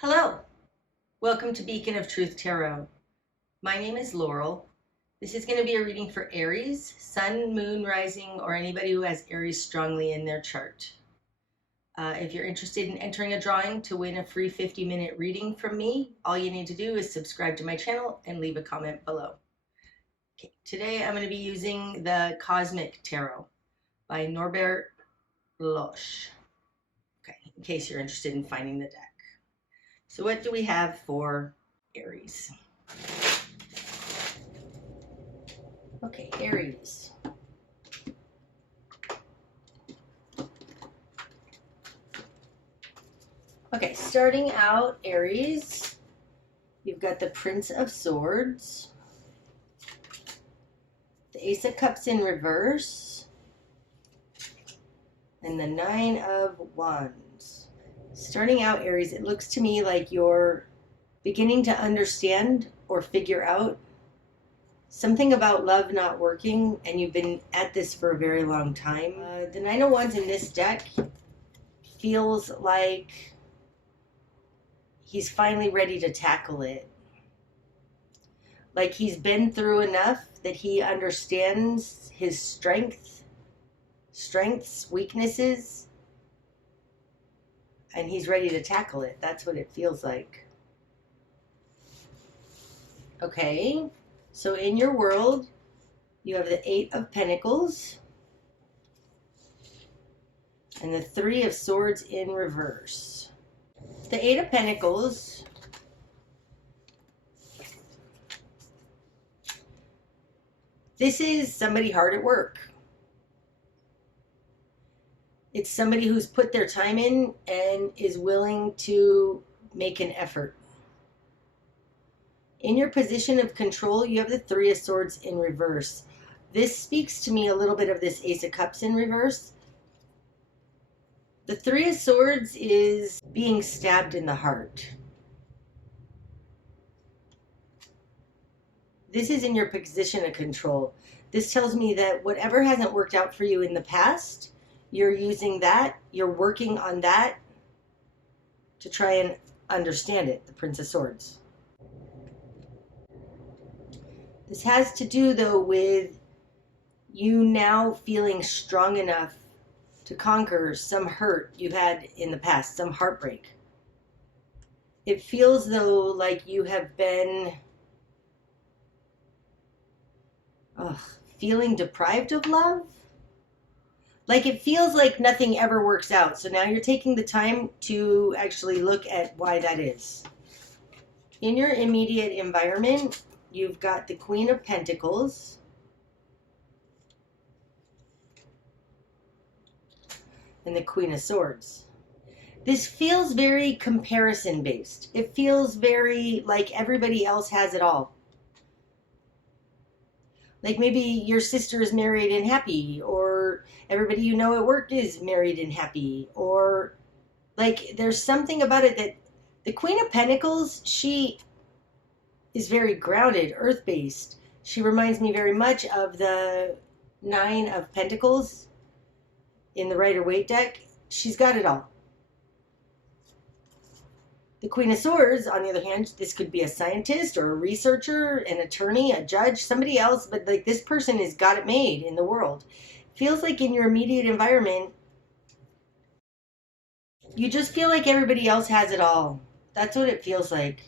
Hello, welcome to Beacon of Truth Tarot. My name is Laurel. This is going to be a reading for Aries, Sun, Moon, Rising, or anybody who has Aries strongly in their chart. If you're interested in entering a drawing to win a free 50-minute reading from me, all you need to do is subscribe to my channel and leave a comment below. Okay, today I'm going to be using the Cosmic Tarot by Norbert Losch. Okay, in case you're interested in finding the deck. So what do we have for Aries? Okay, Aries. Okay, starting out, Aries, you've got the Prince of Swords, the Ace of Cups in reverse, and the Nine of Wands. Starting out, Aries, it looks to me like you're beginning to understand or figure out something about love not working, and you've been at this for a very long time. The Nine of Wands in this deck feels like he's finally ready to tackle it. Like he's been through enough that he understands his strengths, weaknesses, and he's ready to tackle it. That's what it feels like. Okay, so in your world, you have the Eight of Pentacles and the Three of Swords in reverse. The Eight of Pentacles this is somebody hard at work. It's somebody who's put their time in and is willing to make an effort. In your position of control, you have the Three of Swords in reverse. This speaks to me a little bit of this Ace of Cups in reverse. The Three of Swords is being stabbed in the heart. This is in your position of control. This tells me that whatever hasn't worked out for you in the past, you're using that, you're working on that to try and understand it, the Prince of Swords. This has to do, though, with you now feeling strong enough to conquer some hurt you've had in the past, some heartbreak. It feels, though, like you have been feeling deprived of love. Like it feels like nothing ever works out. So now you're taking the time to actually look at why that is. In your immediate environment, you've got the Queen of Pentacles and the Queen of Swords. This feels very comparison based. It feels very like everybody else has it all. Like maybe your sister is married and happy, or everybody you know at work is married and happy, or like there's something about it that the Queen of Pentacles, she is very grounded, earth-based. She reminds me very much of the Nine of Pentacles in the Rider-Waite deck. She's got it all. The Queen of Swords, on the other hand, this could be a scientist or a researcher, an attorney, a judge, somebody else, but like this person has got it made in the world. Feels like in your immediate environment, you just feel like everybody else has it all. That's what it feels like.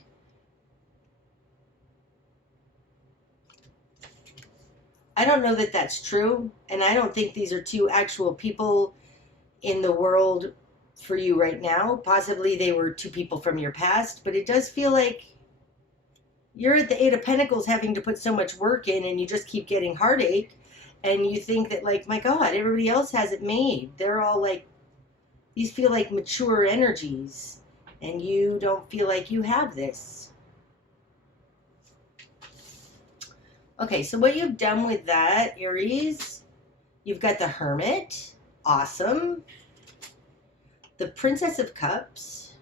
I don't know that that's true, and I don't think these are two actual people in the world for you right now. Possibly they were two people from your past, but it does feel like you're at the Eight of Pentacles having to put so much work in, and you just keep getting heartache, and you think that like, my God, everybody else has it made. They're all like, these feel like mature energies, and you don't feel like you have this. Okay, so what you've done with that, Aries, you've got the Hermit, awesome. The Princess of Cups,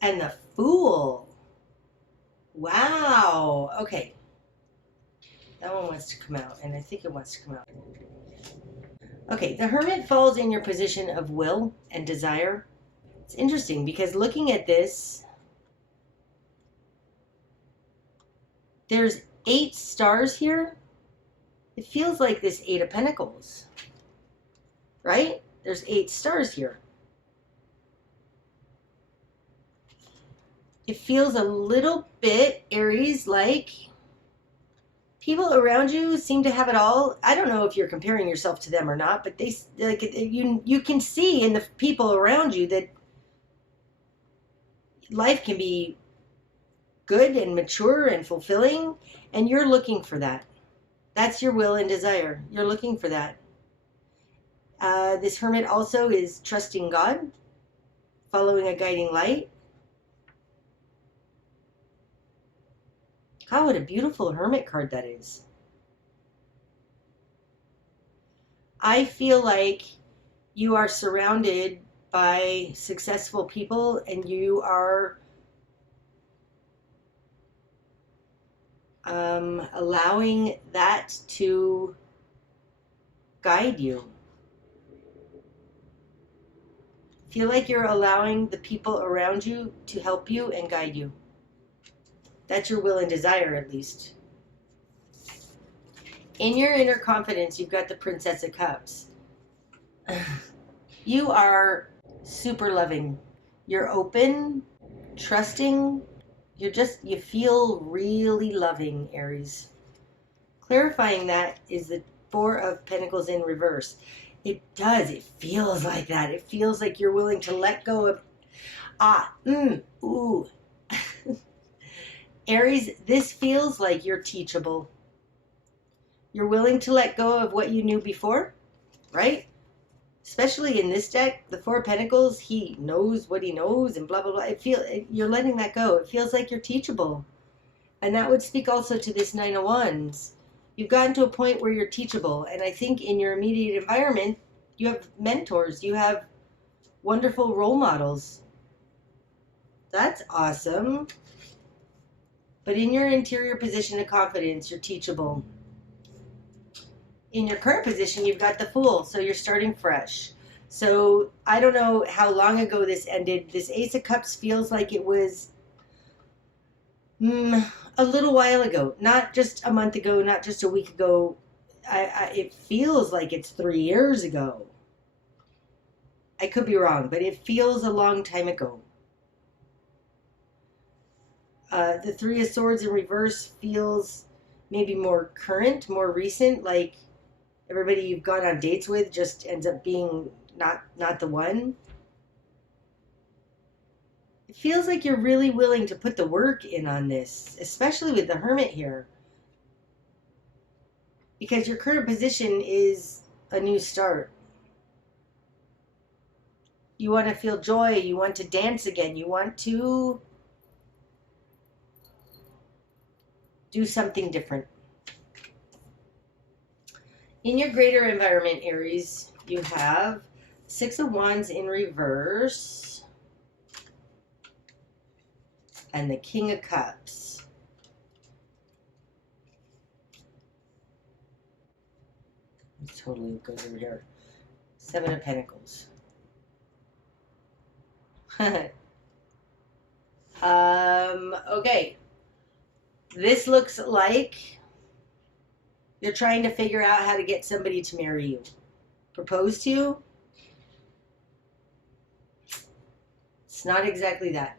and the Fool. Wow. Okay. That one wants to come out, and I think it wants to come out. Okay, the Hermit falls in your position of will and desire. It's interesting because looking at this, there's 8 stars here. It feels like this 8 of Pentacles, right? There's 8 stars here. It feels a little bit, Aries, like people around you seem to have it all. I don't know if you're comparing yourself to them or not, but they like you can see in the people around you that life can be good and mature and fulfilling, and you're looking for that. That's your will and desire. You're looking for that. This hermit also is trusting God, following a guiding light. God, what a beautiful hermit card that is. I feel like you are surrounded by successful people and you are allowing that to guide you. Feel like you're allowing the people around you to help you and guide you. That's your will and desire, at least. In your inner confidence, you've got the Princess of Cups. You are super loving. You're open, trusting. You feel really loving, Aries. Clarifying that is the 4 of Pentacles in reverse. It does. It feels like that. It feels like you're willing to let go of, ooh. Aries, this feels like you're teachable. You're willing to let go of what you knew before, right? Especially in this deck, the 4 of Pentacles, he knows what he knows and blah, blah, blah. You're letting that go. It feels like you're teachable. And that would speak also to this 9 of Wands. You've gotten to a point where you're teachable. And I think in your immediate environment, you have mentors. You have wonderful role models. That's awesome. But in your interior position of confidence, you're teachable. In your current position, you've got the Fool, so you're starting fresh. So I don't know how long ago this ended. This Ace of Cups feels like it was a little while ago, not just a month ago, not just a week ago. It feels like it's 3 years ago. I could be wrong, but it feels a long time ago. The 3 of Swords in reverse feels maybe more current, more recent, like everybody you've gone on dates with just ends up being not the one. It feels like you're really willing to put the work in on this, especially with the Hermit here. Because your current position is a new start. You want to feel joy, you want to dance again, you want to do something different. In your greater environment, Aries, you have 6 of Wands in reverse and the King of Cups. It totally goes over here. 7 of Pentacles. Okay. This looks like you're trying to figure out how to get somebody to marry you. Propose to you? It's not exactly that.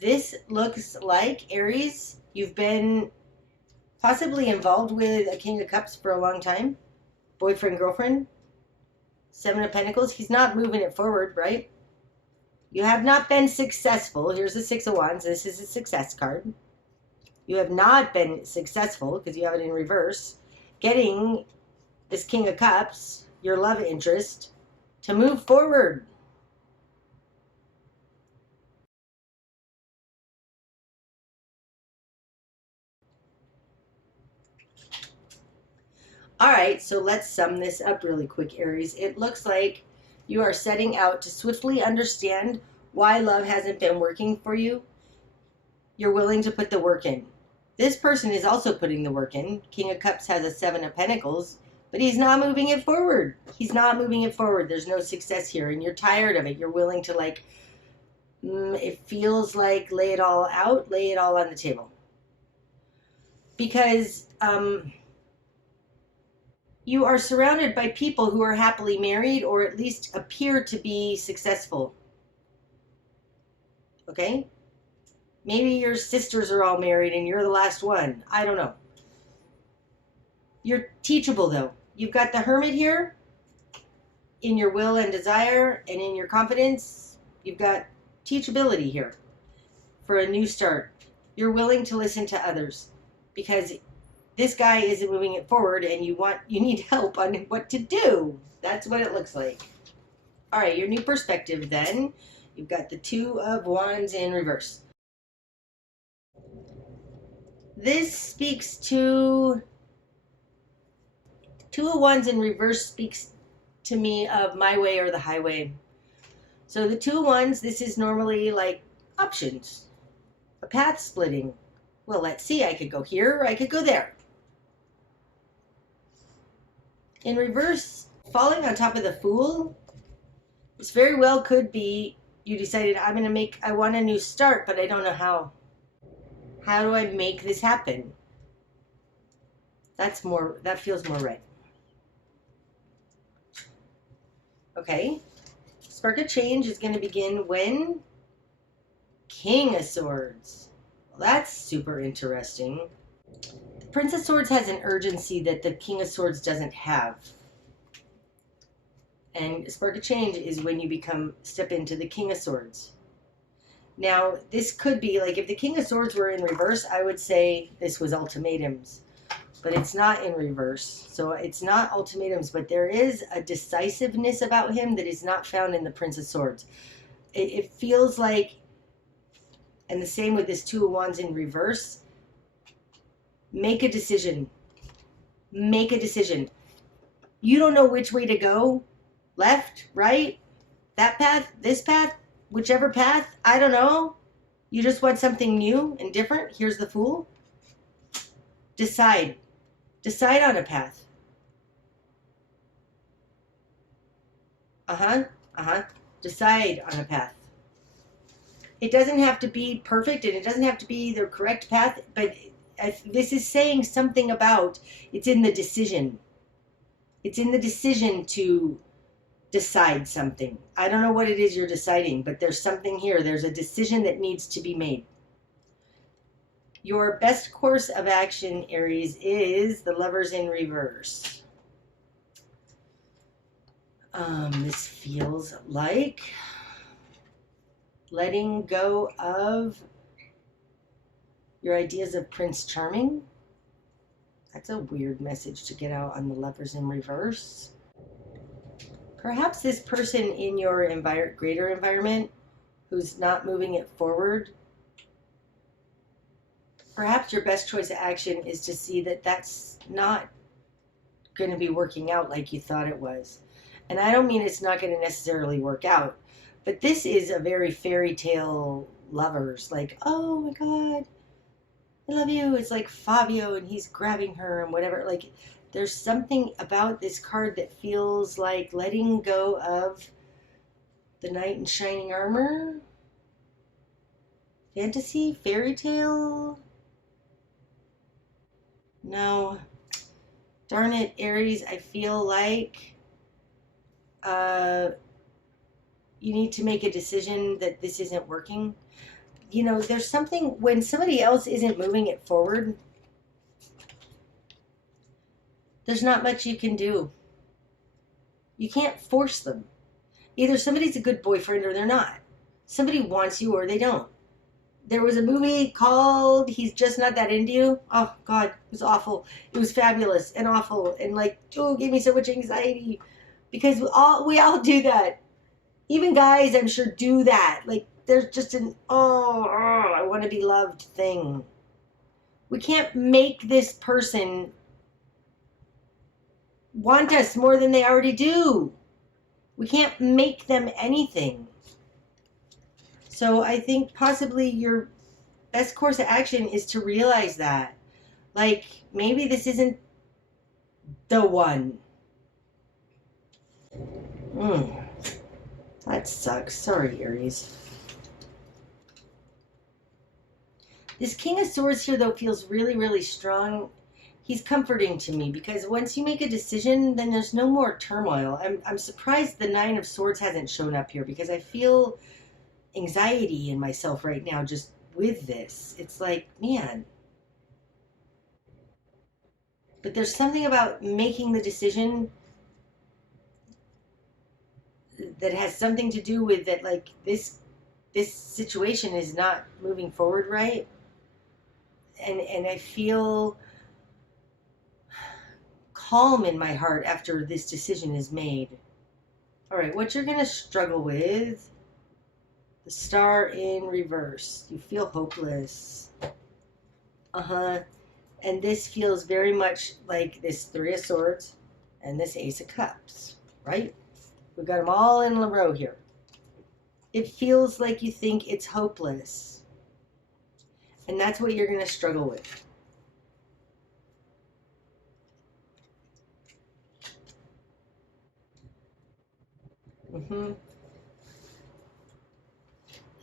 This looks like, Aries, you've been possibly involved with a King of Cups for a long time. Boyfriend, girlfriend. 7 of Pentacles. He's not moving it forward, right? You have not been successful. Here's the 6 of Wands. This is a success card. You have not been successful, because you have it in reverse, getting this King of Cups, your love interest, to move forward. All right, so let's sum this up really quick, Aries. It looks like you are setting out to swiftly understand why love hasn't been working for you. You're willing to put the work in. This person is also putting the work in. King of Cups has a 7 of Pentacles. But he's not moving it forward. He's not moving it forward. There's no success here, and you're tired of it. You're willing to, like, it feels like lay it all out, lay it all on the table. Because you are surrounded by people who are happily married or at least appear to be successful. Okay? Maybe your sisters are all married and you're the last one. I don't know. You're teachable, though. You've got the Hermit here in your will and desire and in your confidence. You've got teachability here for a new start. You're willing to listen to others because this guy isn't moving it forward and you need help on what to do. That's what it looks like. All right, your new perspective then. You've got the Two of Wands in reverse. This speaks to... Two of Wands in reverse speaks to me of my way or the highway. So the Two of Wands, this is normally like options, a path splitting. Well, let's see, I could go here or I could go there. In reverse, falling on top of the Fool, this very well could be you decided I want a new start, but I don't know how. How do I make this happen? That feels more right. Okay. Spark of change is going to begin when? King of Swords. Well, that's super interesting. The Prince of Swords has an urgency that the King of Swords doesn't have. And Spark of change is when you step into the King of Swords. Now, this could be, like, if the King of Swords were in reverse, I would say this was ultimatums. But it's not in reverse. So it's not ultimatums, but there is a decisiveness about him that is not found in the Prince of Swords. It feels like, and the same with this Two of Wands in reverse, make a decision. Make a decision. You don't know which way to go. Left, right, that path, this path, whichever path, I don't know. You just want something new and different. Here's the Fool. Decide. Decide on a path. Decide on a path. It doesn't have to be perfect and it doesn't have to be the correct path, but this is saying something about it's in the decision. It's in the decision to decide something. I don't know what it is you're deciding, but there's something here. There's a decision that needs to be made. Your best course of action, Aries, is the Lovers in reverse. This feels like letting go of your ideas of Prince Charming. That's a weird message to get out on the Lovers in reverse. Perhaps this person in your greater environment who's not moving it forward, perhaps your best choice of action is to see that that's not going to be working out like you thought it was. And I don't mean it's not going to necessarily work out, but this is a very fairy tale lovers, like, oh my God, I love you. It's like Fabio and he's grabbing her and whatever. Like, there's something about this card that feels like letting go of the knight in shining armor. Fantasy? Fairy tale? No. Darn it, Aries. I feel like you need to make a decision that this isn't working. You know, there's something when somebody else isn't moving it forward, there's not much you can do. You can't force them. Either somebody's a good boyfriend or they're not. Somebody wants you or they don't. There was a movie called He's Just Not That Into You. Oh, God, it was awful. It was fabulous and awful and like, oh, it gave me so much anxiety because we all do that. Even guys, I'm sure, do that. Like, there's just an, I want to be loved thing. We can't make this person want us more than they already do. We can't make them anything. So I think possibly your best course of action is to realize that. Like, maybe this isn't the one. That sucks. Sorry, Aries. This King of Swords here, though, feels really, really strong. He's comforting to me because once you make a decision, then there's no more turmoil. I'm surprised the Nine of Swords hasn't shown up here because I feel anxiety in myself right now just with this. It's like, man. But there's something about making the decision that has something to do with that, like this situation is not moving forward right. And I feel calm in my heart after this decision is made. All right, what you're going to struggle with, the Star in reverse. You feel hopeless. And this feels very much like this Three of Swords and this Ace of Cups, right? We've got them all in a row here. It feels like you think it's hopeless. And that's what you're going to struggle with.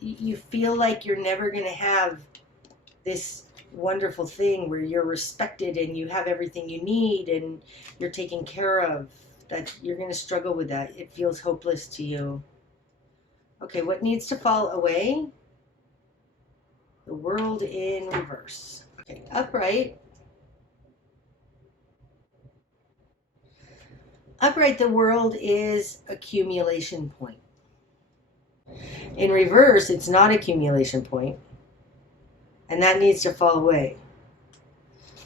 You feel like you're never going to have this wonderful thing where you're respected and you have everything you need and you're taken care of. That you're going to struggle with that. It feels hopeless to you. Okay, what needs to fall away? The World in reverse. Okay, upright. Upright, the World is accumulation point. In reverse, it's not accumulation point. And that needs to fall away.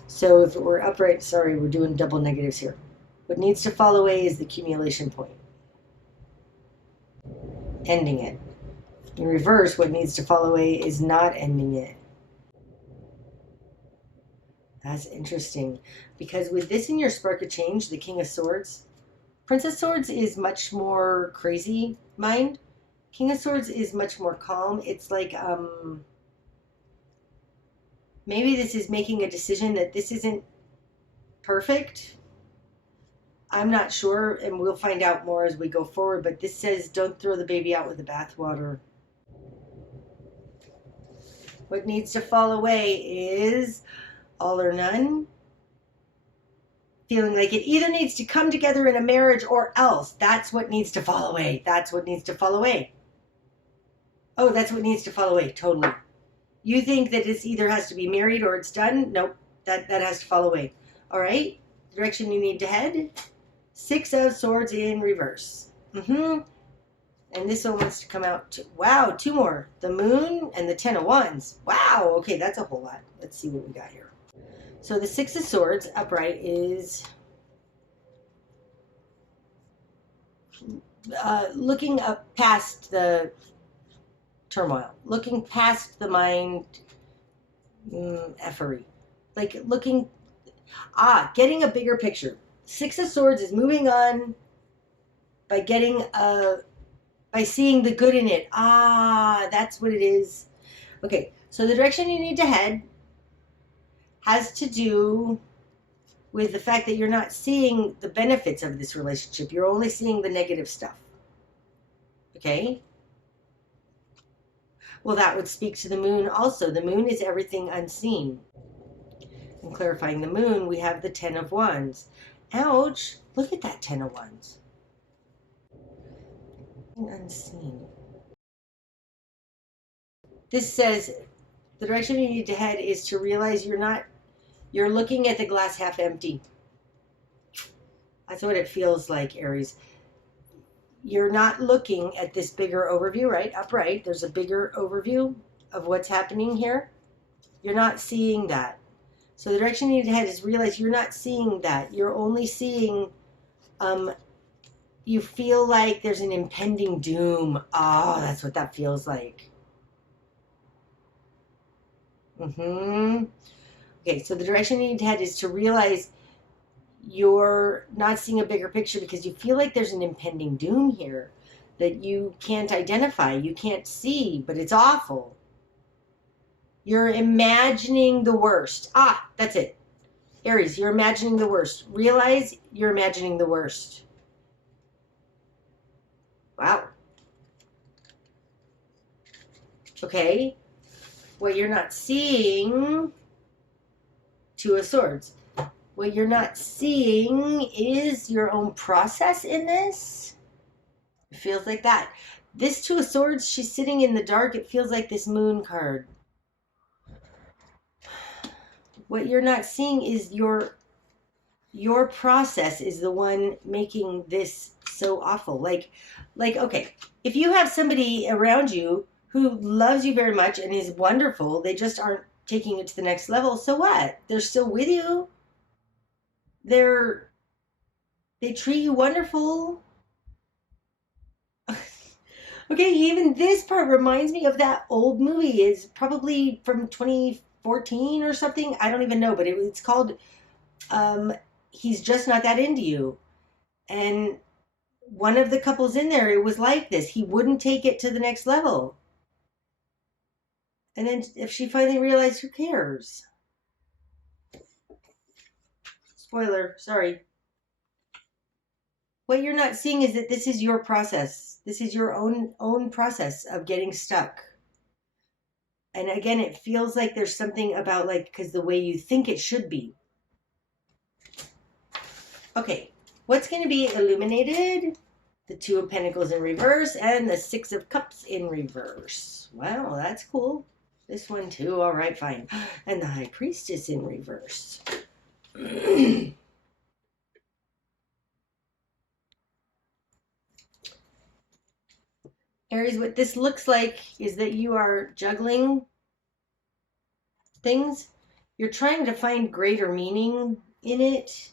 So if we're upright, sorry, we're doing double negatives here. What needs to fall away is the accumulation point. Ending it. In reverse, what needs to fall away is not ending it. That's interesting. Because with this in your spark of change, the King of Swords, Princess Swords is much more crazy mind. King of Swords is much more calm. It's like, maybe this is making a decision that this isn't perfect. I'm not sure, and we'll find out more as we go forward, but this says don't throw the baby out with the bathwater. What needs to fall away is all or none. Feeling like it either needs to come together in a marriage or else. That's what needs to fall away. That's what needs to fall away. Oh, that's what needs to fall away. Totally. You think that it's either has to be married or it's done? Nope. That has to fall away. All right. Direction you need to head. Six of Swords in reverse. And this one wants to come out. Wow, two more. The Moon and the Ten of Wands. Wow. Okay, that's a whole lot. Let's see what we got here. So the Six of Swords upright is looking up past the turmoil, looking past the mind effery, like looking, getting a bigger picture. Six of Swords is moving on by getting by seeing the good in it. That's what it is. Okay, so the direction you need to head has to do with the fact that you're not seeing the benefits of this relationship. You're only seeing the negative stuff. Okay? Well, that would speak to the Moon also. The Moon is everything unseen. And clarifying the Moon, we have the Ten of Wands. Ouch! Look at that Ten of Wands. Unseen. This says the direction you need to head is to realize you're looking at the glass half empty. That's what it feels like, Aries. You're not looking at this bigger overview, right? Upright, there's a bigger overview of what's happening here. You're not seeing that. So the direction you need to head is realize you're not seeing that. You're only seeing, you feel like there's an impending doom. That's what that feels like. Okay, so the direction you need to head is to realize you're not seeing a bigger picture because you feel like there's an impending doom here that you can't identify, you can't see, but it's awful. You're imagining the worst. That's it. Aries, you're imagining the worst. Realize you're imagining the worst. Wow. Okay. What you're not seeing, Two of Swords. What you're not seeing is your own process in this. It feels like that. This Two of Swords, she's sitting in the dark. It feels like this Moon card. What you're not seeing is your process is the one making this so awful. Like, okay, if you have somebody around you who loves you very much and is wonderful, they just aren't taking it to the next level. So what? They're still with you. They treat you wonderful. Okay, even this part reminds me of that old movie. It's probably from 2014 or something. I don't even know, but it's called He's Just Not That Into You. And one of the couples in there, it was like this. He wouldn't take it to the next level. And then if she finally realized, who cares? Spoiler, sorry. What you're not seeing is that this is your process. This is your own process of getting stuck. And again, it feels like there's something about because the way you think it should be. Okay, what's going to be illuminated? The Two of Pentacles in reverse and the Six of Cups in reverse. Wow, that's cool. This one too. All right, fine. And the High Priestess in reverse. Aries, what this looks like is that you are juggling things. You're trying to find greater meaning in it.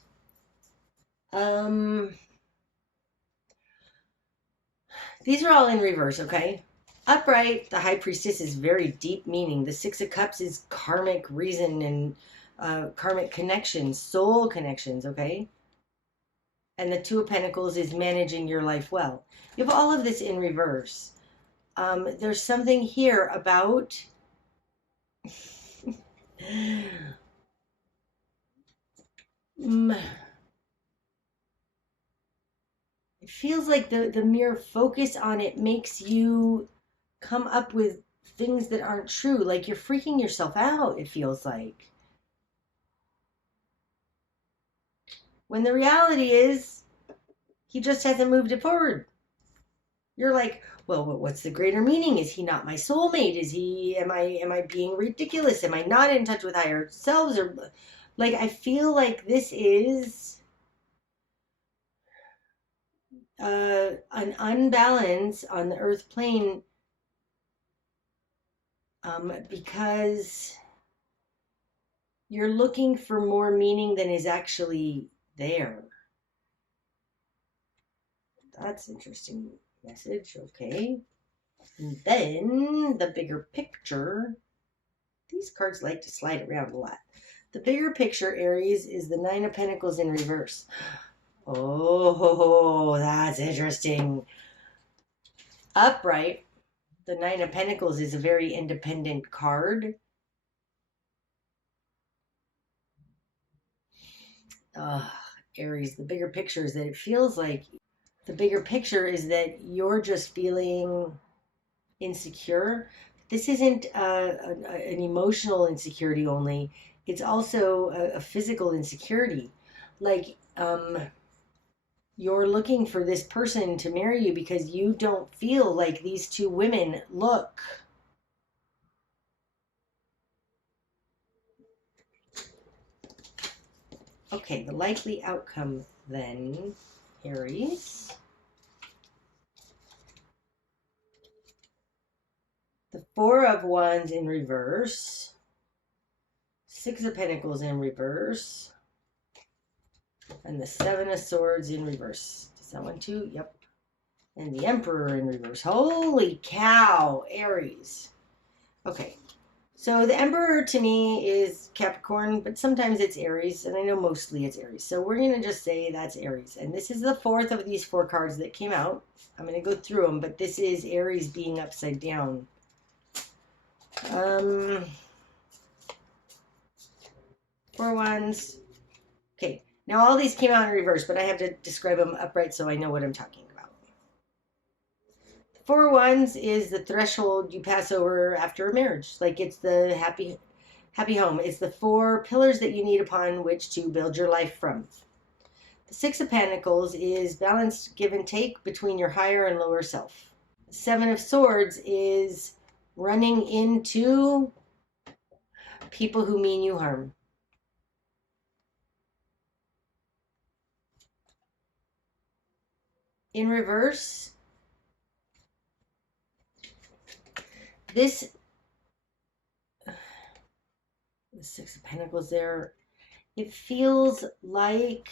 These are all in reverse, okay? Upright, the High Priestess is very deep meaning. The Six of Cups is karmic reason and karmic connections, soul connections, okay? And the Two of Pentacles is managing your life well. You have all of this in reverse. There's something here about it feels like the mere focus on it makes you come up with things that aren't true. Like you're freaking yourself out, it feels like. When the reality is, he just hasn't moved it forward. You're like, well, what's the greater meaning? Is he not my soulmate? Am I being ridiculous? Am I not in touch with higher selves? Or I feel like this is an unbalance on the earth plane because you're looking for more meaning than is actually there. That's interesting message, okay. And then the bigger picture. These cards like to slide around a lot. The bigger picture, Aries, is the Nine of Pentacles in reverse. Oh, that's interesting. Upright, the Nine of Pentacles is a very independent card. Aries, the bigger picture is that it feels like the bigger picture is that you're just feeling insecure. This isn't an emotional insecurity only. It's also a physical insecurity. You're looking for this person to marry you because you don't feel like these two women look. Okay, the likely outcome then, Aries. The Four of Wands in reverse. Six of Pentacles in reverse. And the Seven of Swords in reverse. Does that one too? Yep. And the Emperor in reverse. Holy cow, Aries. Okay. So the Emperor to me is Capricorn, but sometimes it's Aries, and I know mostly it's Aries. So we're going to just say that's Aries. And this is the fourth of these four cards that came out. I'm going to go through them, but this is Aries being upside down. Four Wands, Okay, now all these came out in reverse, but I have to describe them upright so I know what I'm talking about. Four of Wands is the threshold you pass over after a marriage. Like it's the happy home. It's the four pillars that you need upon which to build your life from. The Six of Pentacles is balanced give and take between your higher and lower self. Seven of Swords is running into people who mean you harm. In reverse, the Six of Pentacles there, it feels like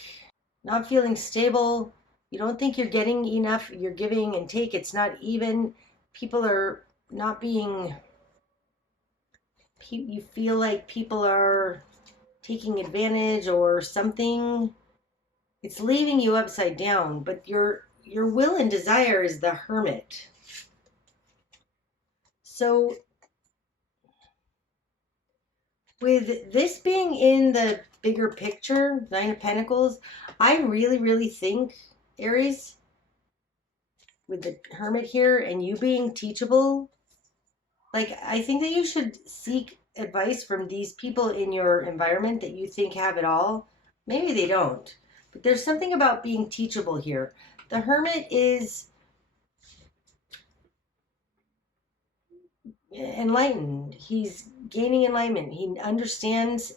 not feeling stable. You don't think you're getting enough. You're giving and take. It's not even. People are not being. You feel like people are taking advantage or something. It's leaving you upside down. But your will and desire is the Hermit. So with this being in the bigger picture, Nine of Pentacles, I really think, Aries, with the Hermit here and you being teachable, like I think that you should seek advice from these people in your environment that you think have it all. Maybe they don't, but there's something about being teachable here. The Hermit is enlightened. He's gaining enlightenment. He understands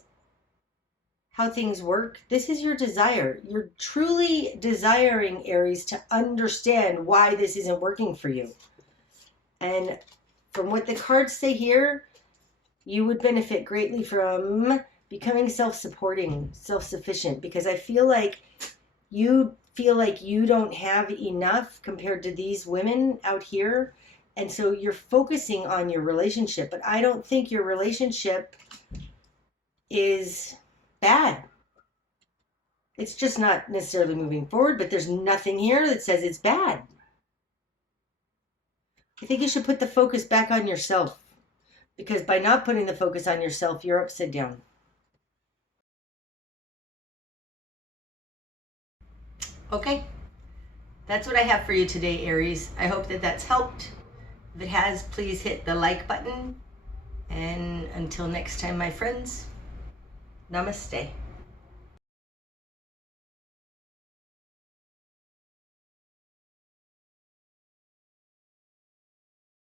how things work. This is your desire. You're truly desiring, Aries, to understand why this isn't working for you. And from what the cards say here, you would benefit greatly from becoming self-supporting, self-sufficient, because I feel like you don't have enough compared to these women out here. And so you're focusing on your relationship, but I don't think your relationship is bad. It's just not necessarily moving forward, but there's nothing here that says it's bad. I think you should put the focus back on yourself, because by not putting the focus on yourself, you're upside down. Okay, that's what I have for you today, Aries. I hope that that's helped. If it has, please hit the like button. And until next time, my friends, namaste.